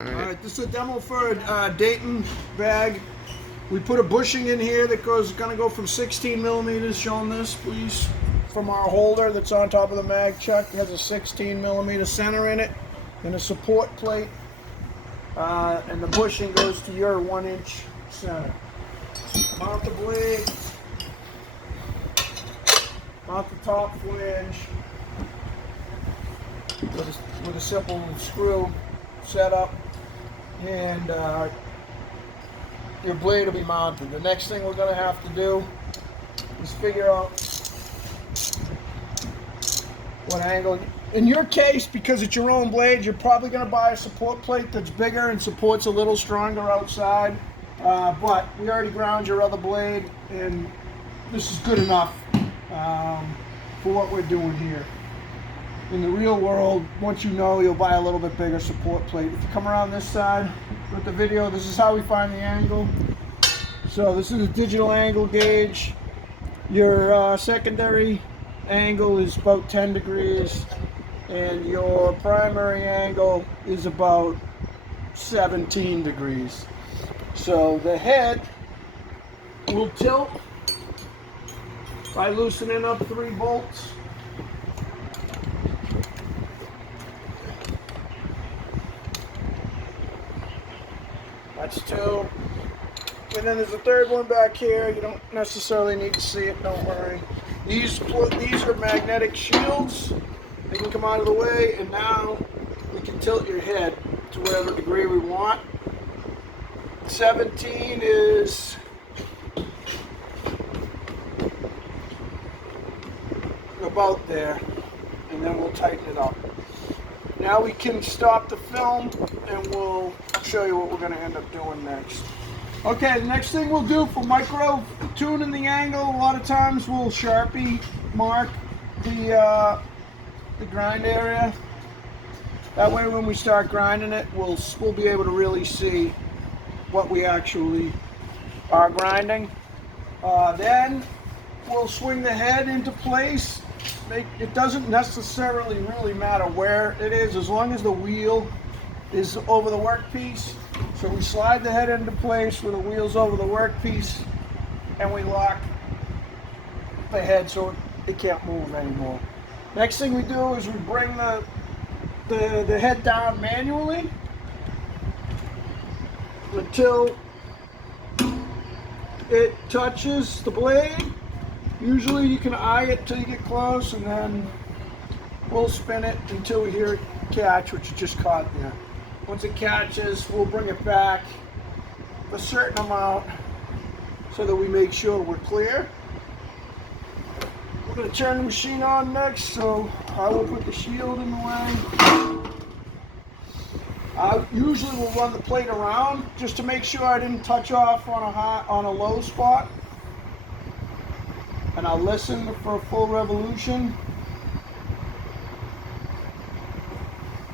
Alright, this is a demo for a Dayton bag. We put a bushing in here that gonna go from 16 millimeters, showing this please, from our holder that's on top of the mag chuck. It has a 16 millimeter center in it and a support plate. And the bushing goes to your 1-inch center. Mount the blade, mount the top flange with a simple screw setup, and your blade will be mounted. The next thing we're going to have to do is figure out what angle. In your case, because it's your own blade, you're probably going to buy a support plate that's bigger and supports a little stronger outside. But we already ground your other blade, and this is good enough for what we're doing here. In the real world, once you know, you'll buy a little bit bigger support plate. If you come around this side with the video, this is how we find the angle. So this is a digital angle gauge. Your secondary angle is about 10 degrees, and your primary angle is about 17 degrees. So the head will tilt by loosening up 3 bolts. That's 2. And then there's a third one back here. You don't necessarily need to see it, don't worry. These are magnetic shields. They can come out of the way, and now we can tilt your head to whatever degree we want. 17 is about there, and then we'll tighten it up. Now we can stop the film, and we'll show you what we're going to end up doing next. Okay, the next thing we'll do for micro tuning the angle, a lot of times we'll Sharpie mark the grind area. That way when we start grinding it, we'll be able to really see what we actually are grinding. Then we'll swing the head into place. It doesn't necessarily really matter where it is, as long as the wheel is over the workpiece. So we slide the head into place with the wheels over the workpiece, and we lock the head so it can't move anymore. Next thing we do is we bring the head down manually until it touches the blade. Usually you can eye it till you get close, and then we'll spin it until we hear it catch, which it just caught there. Once it catches, we'll bring it back a certain amount so that we make sure we're clear. We're going to turn the machine on next, so I will put the shield in the way. I usually will run the plate around just to make sure I didn't touch off on a low spot. And I'll listen for a full revolution.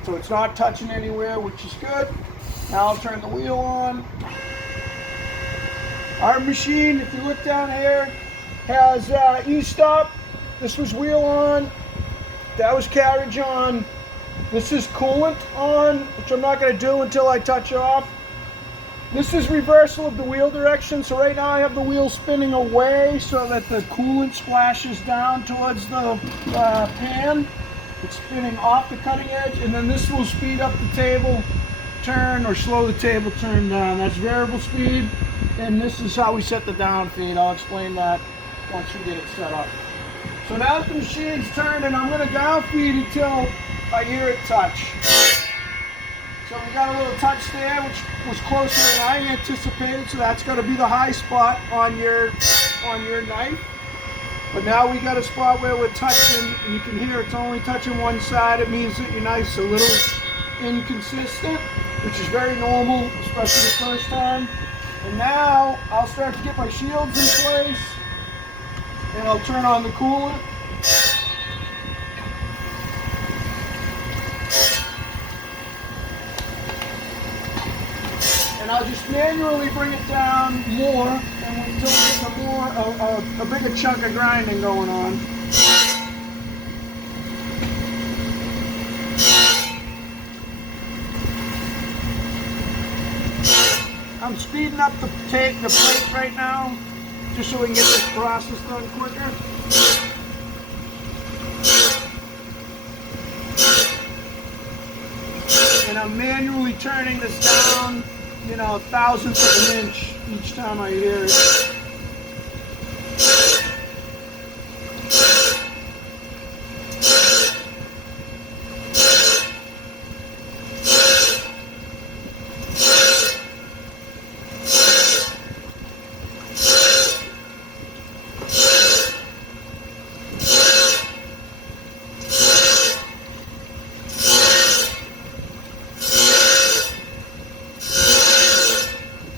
So it's not touching anywhere, which is good. Now I'll turn the wheel on. Our machine, if you look down here, has e-stop. This was wheel on. That was carriage on. This is coolant on, which I'm not going to do until I touch off. This is reversal of the wheel direction. So right now I have the wheel spinning away so that the coolant splashes down towards the pan. It's spinning off the cutting edge, and then this will speed up the table turn or slow the table turn down. That's variable speed, and this is how we set the down feed. I'll explain that once we get it set up. So now that the machine's turned, and I'm going to down feed until I hear it touch. So we got a little touch there, which was closer than I anticipated, so that's going to be the high spot on your knife. But now we got a spot where we're touching, and you can hear it's only touching one side. It means that your knife's a little inconsistent, which is very normal, especially the first time. And now I'll start to get my shields in place, and I'll turn on the coolant. And I'll just manually bring it down more, and until we get a bigger chunk of grinding going on. I'm speeding up the plate right now, just so we can get this process done quicker. And I'm manually turning this down, you know, thousandth of an inch each time I hear it.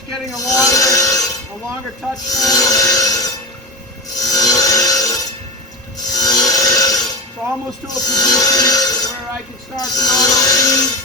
Getting a longer touch now. So almost to a position where I can start the auto feed.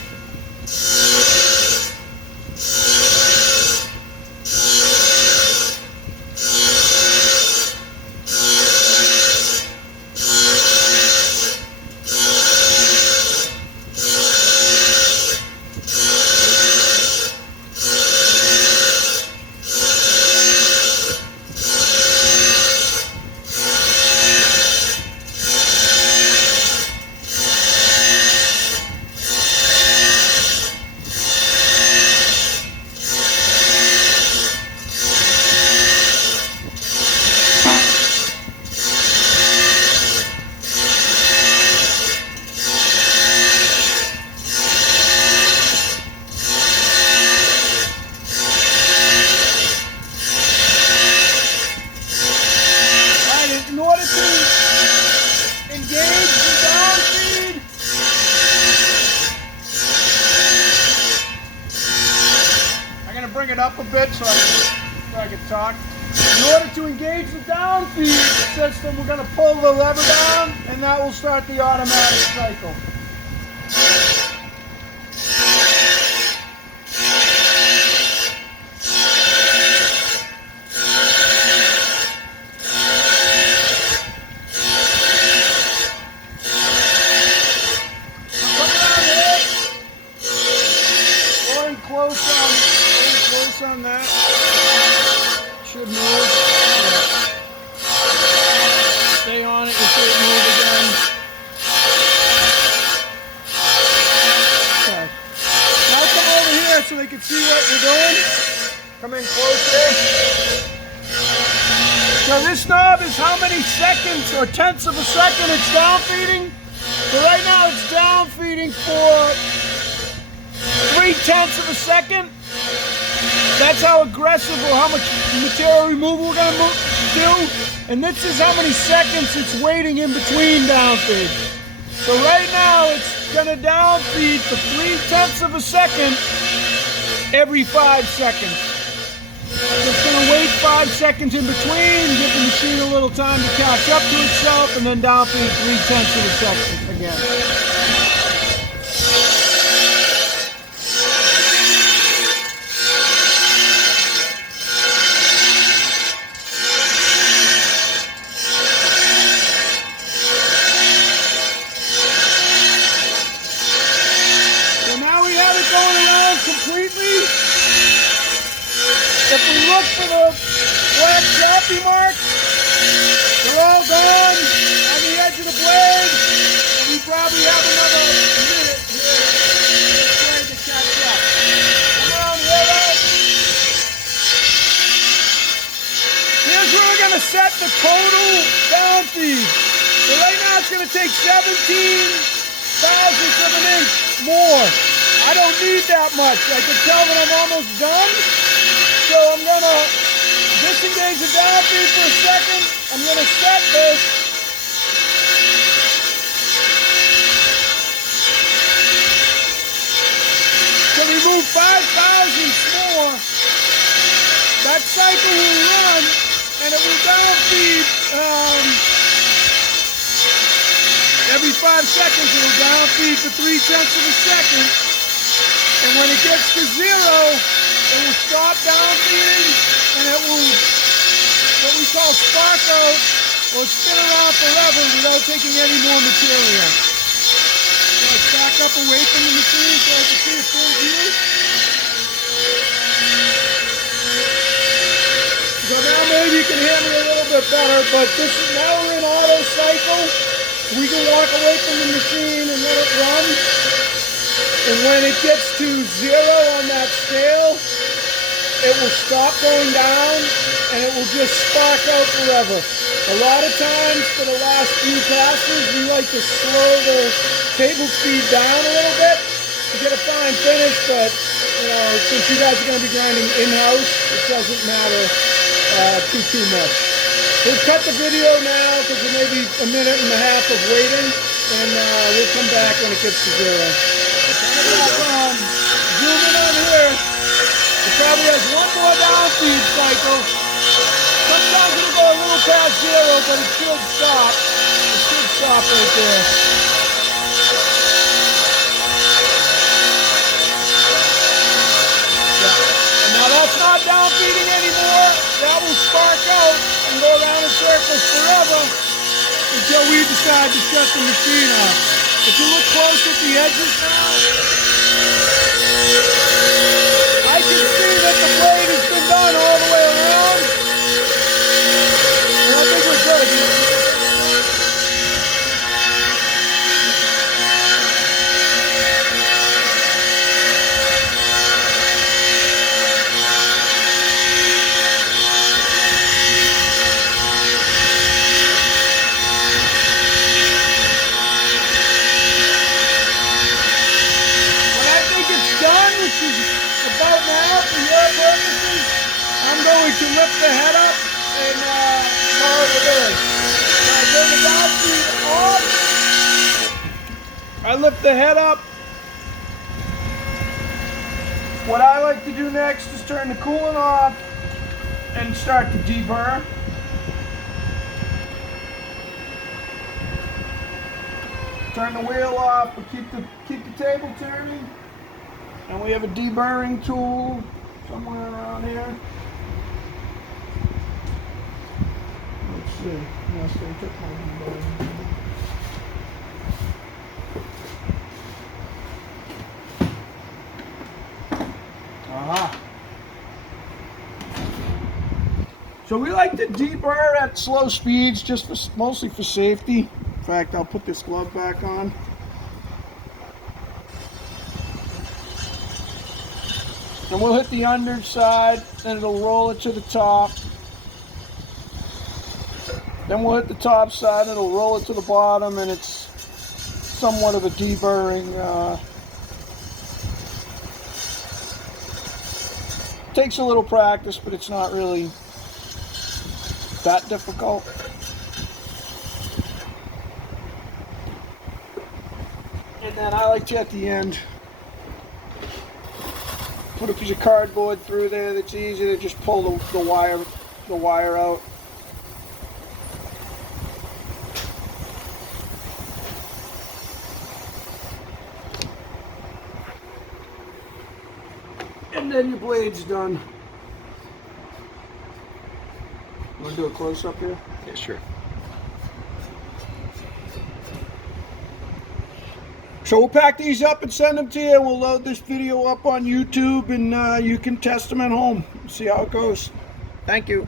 In order to engage the down feed, I'm going to bring it up a bit so I can talk. In order to engage the down feed system, we're going to pull the lever down, and that will start the automatic cycle. Close on that. Should move. Stay on it. You'll see it move again. Okay. Now come over here so they can see what we're doing. Come in closer. So this knob is how many seconds or tenths of a second it's down feeding. So right now it's down feeding for 0.3 of a second. That's how aggressive or how much material removal we're going to do. And this is how many seconds it's waiting in between down feeds. So right now it's going to down feed for 0.3 of a second every 5 seconds. So it's going to wait 5 seconds in between, give the machine a little time to catch up to itself, and then down feed 0.3 of a second again. Completely. If we look for the black choppy marks, they're all gone on the edge of the blade, and we probably have another minute here for the blade to catch up. Come on, Willow. Here's where we're going to set the total down feed. So right now it's going to take 17 thousandths of an inch more. I don't need that much. I can tell that I'm almost done. So I'm going to disengage the down feed for a second. I'm going to set this. So remove 5 thousandths more. That cycle will run and it will down feed every 5 seconds. It will down feed for 0.3 of a second. And when it gets to 0, it will stop down feeding, and it will, what we call spark out, or spin around forever without taking any more material. So let's back up away from the machine so I can see a full view. hear me a little bit better, but this is now we're in auto cycle. We can walk away from the machine and let it run. And when it gets to 0 on that scale, it will stop going down and it will just spark out forever. A lot of times for the last few passes, we like to slow the table speed down a little bit to get a fine finish, but you know, since you guys are going to be grinding in-house, it doesn't matter too much. We'll cut the video now because there may be a minute and a half of waiting, and we'll come back when it gets to 0. Zoom in on here. It probably has one more down feed cycle. Sometimes it'll go a little past 0, but it should stop. It should stop right there. Now that's not down feeding anymore. That will spark out and go around in circles forever until we decide to shut the machine off. If you look close at the edges now, I can see that the blade has been done all the way around. And I think we're good. About now, for your purposes, I'm going to lift the head up and call it a day. Now turn the down feed off. I lift the head up. What I like to do next is turn the coolant off and start to deburr. Turn the wheel off, but keep the table turning. And we have a deburring tool somewhere around here. Let's see. Yes, I took my deburring. Aha. So we like to deburr at slow speeds, just mostly for safety. In fact, I'll put this glove back on. And we'll hit the underside, and it'll roll it to the top. Then we'll hit the top side, and it'll roll it to the bottom, and it's somewhat of a deburring. Takes a little practice, but it's not really that difficult. And then I like to, at the end, put a piece of cardboard through there that's easy to just pull the wire out. And then your blade's done. You want to do a close-up here? Yeah, sure. So we'll pack these up and send them to you. We'll load this video up on YouTube, and you can test them at home. See how it goes. Thank you.